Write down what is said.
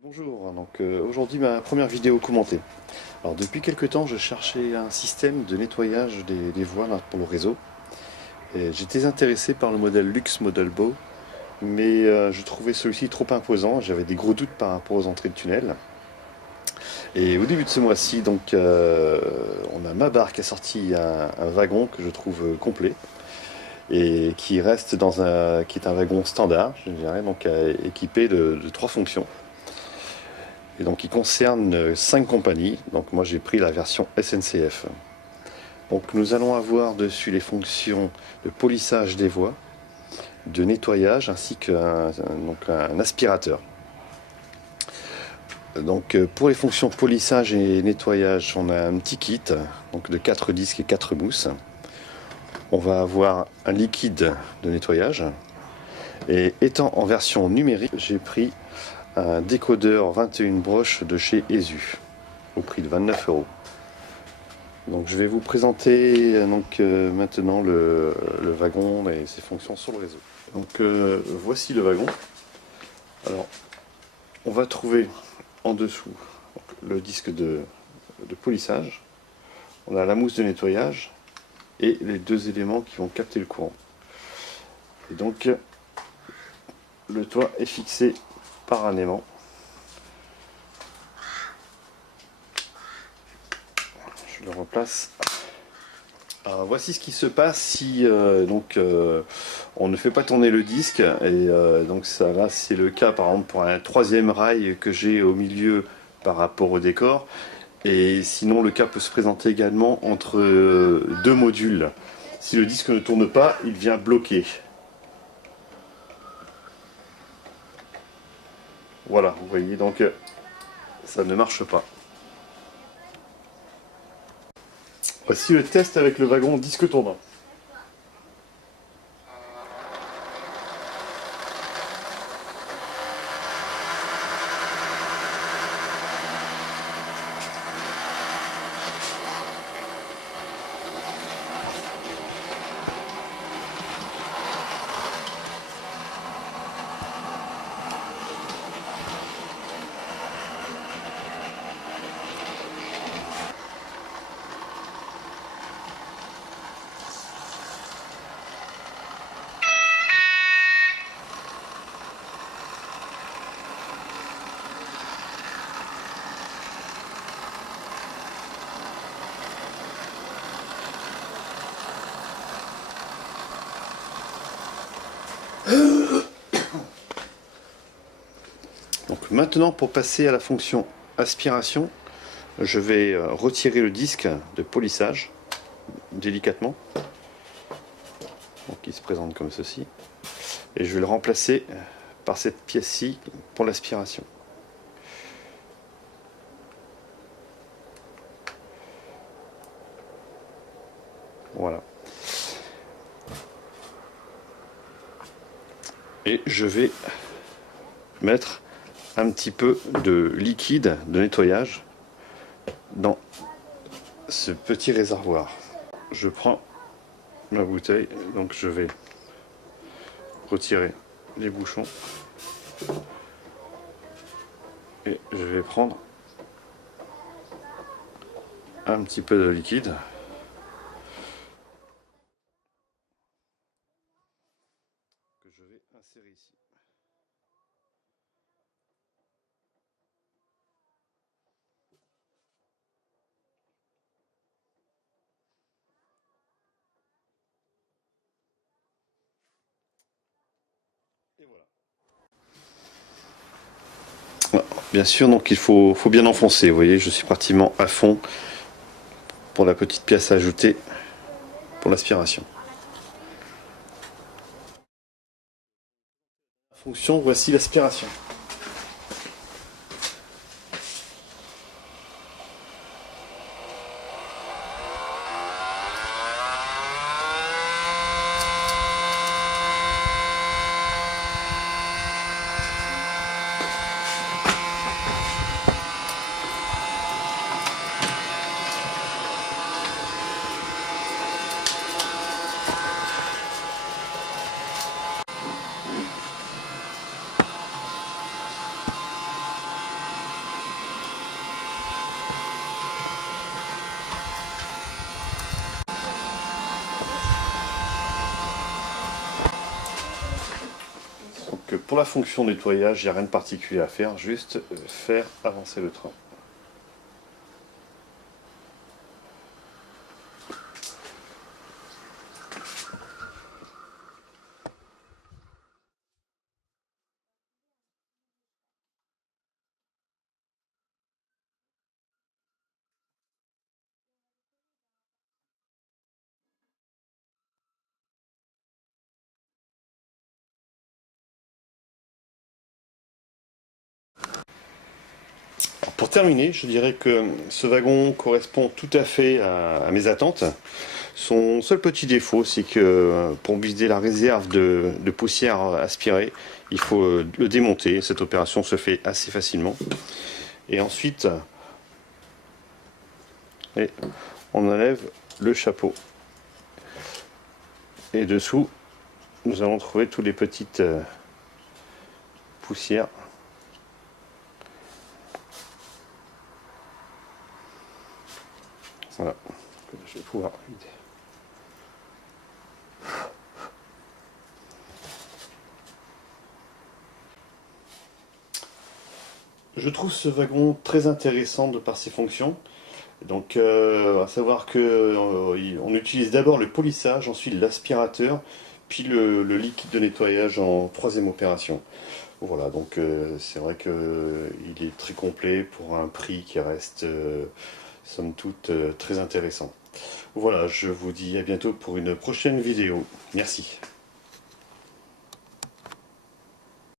Bonjour, aujourd'hui ma première vidéo commentée. Alors depuis quelques temps je cherchais un système de nettoyage des voiles pour le réseau. Et j'étais intéressé par le modèle Lux Model Bow, mais je trouvais celui-ci trop imposant, j'avais des gros doutes par rapport aux entrées de tunnel. Et au début de ce mois-ci, on a Mabar qui a sorti un wagon que je trouve complet et qui reste qui est un wagon standard, je dirais, équipé de trois fonctions. Et donc il concerne 5 compagnies. Donc moi j'ai pris la version SNCF. Donc nous allons avoir dessus les fonctions de polissage des voies, de nettoyage ainsi qu'un aspirateur. Donc pour les fonctions polissage et nettoyage, on a un petit kit donc de 4 disques et 4 mousses. On va avoir un liquide de nettoyage. Et étant en version numérique, j'ai pris un décodeur 21 broches de chez ESU au prix de 29 €. Donc je vais vous présenter maintenant le wagon et ses fonctions sur le réseau. Donc voici le wagon. Alors on va trouver en dessous le disque de polissage, on a la mousse de nettoyage et les deux éléments qui vont capter le courant. Et donc le toit est fixé par un aimant. Je le replace. Alors, voici ce qui se passe si on ne fait pas tourner le disque. Et donc ça, là, c'est le cas par exemple pour un troisième rail que j'ai au milieu par rapport au décor. Et sinon, le cas peut se présenter également entre deux modules. Si le disque ne tourne pas, il vient bloquer. Voilà, vous voyez, donc ça ne marche pas. Voici le test avec le wagon disque tournant. Donc maintenant, pour passer à la fonction aspiration, je vais retirer le disque de polissage délicatement. Donc il se présente comme ceci. Et je vais le remplacer par cette pièce-ci pour l'aspiration. Voilà. Et je vais mettre un petit peu de liquide de nettoyage dans ce petit réservoir. Je prends ma bouteille, donc je vais retirer les bouchons et je vais prendre un petit peu de liquide. Que je vais insérer ici. Et voilà. Bien sûr, donc il faut bien enfoncer. Vous voyez, je suis pratiquement à fond pour la petite pièce à ajouter pour l'aspiration. Fonction, voici l'aspiration. Donc pour la fonction nettoyage, il n'y a rien de particulier à faire, juste faire avancer le train. Pour terminer, je dirais que ce wagon correspond tout à fait à mes attentes. Son seul petit défaut, c'est que pour vider la réserve de poussière aspirée, il faut le démonter. Cette opération se fait assez facilement. Et ensuite, on enlève le chapeau. Et dessous, nous allons trouver toutes les petites poussières. Voilà, je vais pouvoir vider. Je trouve ce wagon très intéressant de par ses fonctions. Donc, à savoir que on utilise d'abord le polissage, ensuite l'aspirateur, puis le liquide de nettoyage en troisième opération. Voilà, donc c'est vrai que il est très complet pour un prix qui reste, somme toute, très intéressant. Voilà, je vous dis à bientôt pour une prochaine vidéo. Merci.